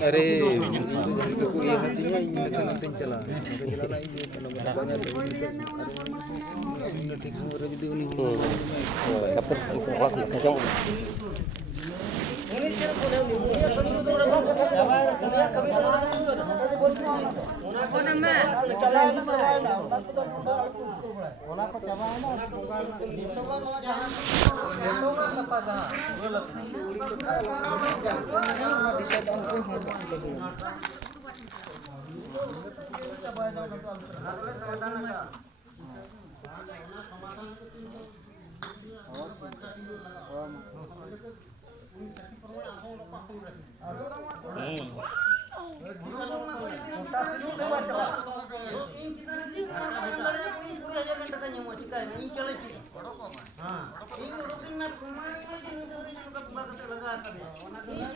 अरे itu iya hatinya nanti cela lagi kalau banyak ठीक semua jadi ini dapat kolak kacang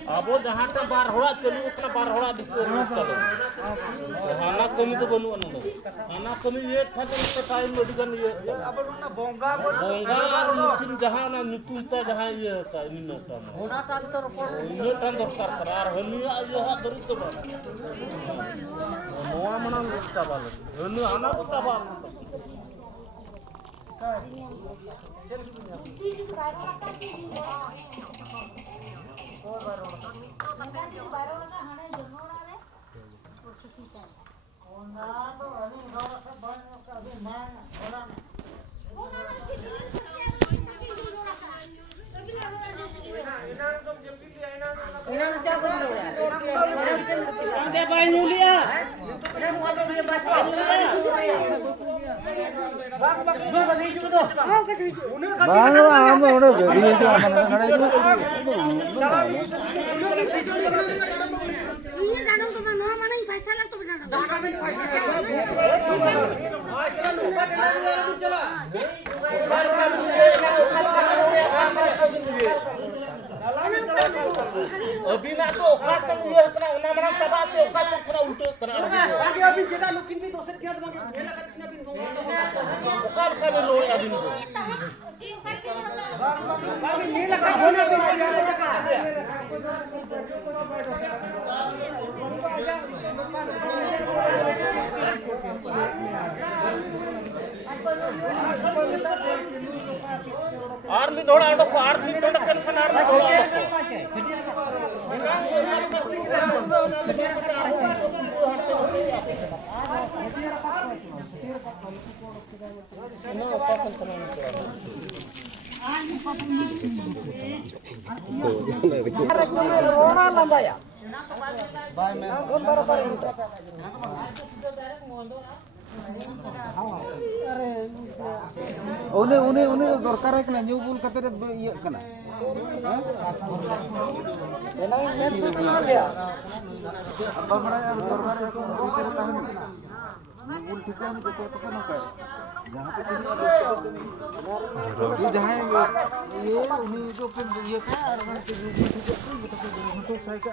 Abo jahan ta bar hola chalu ukna bar hola dikko chalo hana kami to banu anu hana kami ye thata te time medigan ye abo na bonga mutin jahan na nutum ta jahan ye ta ini na ta ona tan tor por ini tan dorkar karar hani ayo ha daru to ba noa mana lutta bal hani hana to ta ba अभी ना तो ओखला संग ये अपना ओना मना सभा तो ओखला तो पूरा उल्टो करा बाकी अभी जेटा लुकिन भी दोसर के बाकी मेला कतना बिन ओखल का लो अभी बाकी मेला का होना भी आर्मी थोड़ा आउट ऑफ आर्मी थोड़ा कंफर्म आर्मी थोड़ा रोना लंबाया बाय मैं कौन बराबर उन्हें दरकार है कि न्यू बुल कते ये कना एना मेन से बना लिया अब बड़ा दरकार है भीतर कहानी बुल ठिका में तो कना का जहां पे ये जहां ये उन्हीं जो फिर ये का और मन के बुल ठिका तो साइ का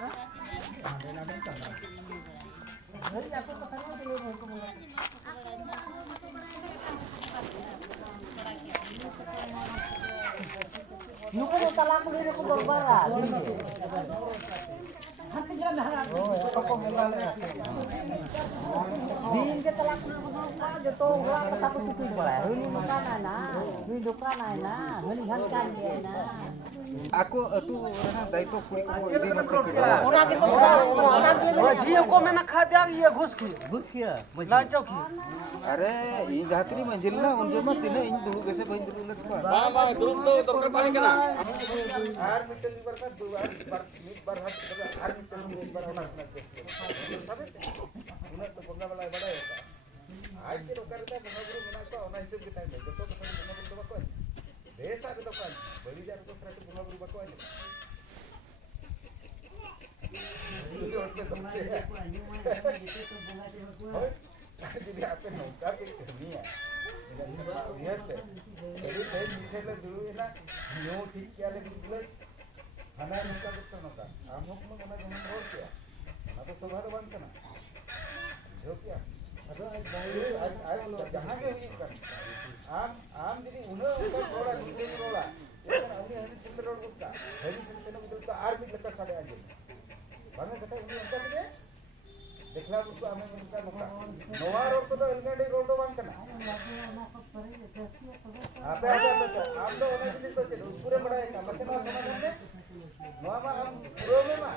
Nuko mo talak mo ko barbara. Happy jam na. Din ke talak mo ka joto gua tapos itu pala. Huni makana na. Huni dokana na. Huni hankan dia na. Aku tu orang daito kuri ko idi masuk ke Ona ke to ona जियो को मैंने खा दिया ये घुस किया लांचो की अरे ये घातरी मंजिल ना उनके मत दिन इन दुलु कैसे बहिन दुलु ले तो बा दुरुप तो दरकार पानी केना आर मिटल लीवर का दो बार मिट बार हट कर आर मिटल लीवर बार होना ना सबे उन्हें तो बंगा वाला बड़ा होता आज के रोकर का बंगा गुरु बना को ओना हिसाब के टाइम में तो बंगा गुरु बको देश आगे तो कान बड़ी जार को फ्रेश बंगा गुरु बको है jadi apa nongka ke dunia lihat deh jadi saya mikirnya dulu enak nyo ठीक क्या लगी प्लस खाना नौका कितना नौका आमुक में कना जमन रोड क्या ना तो सुबह बंद करना जो क्या आज जहाँ के हुई कर आम jadi उन्हें उनका थोड़ा नीचे रोला लेकिन अभी हमें चिंता रोड का हरी चिंता न तो आर भी लगता साढ़े आज बांगे कथा ini उनका भी देखला उसको हमें उनका नौका नोवा रोड को तो एलगेडी रोड बंद करना आप आप लोग उन्हें भी तो चलो पूरे बड़ा है का मसला समाधान में नोवा में हम प्रो में मा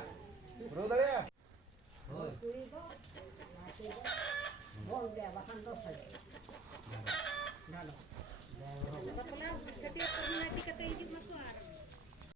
प्रो दले बोल दे वहां दो है ना लो मतलब छटिया पर मिलाती कतई मत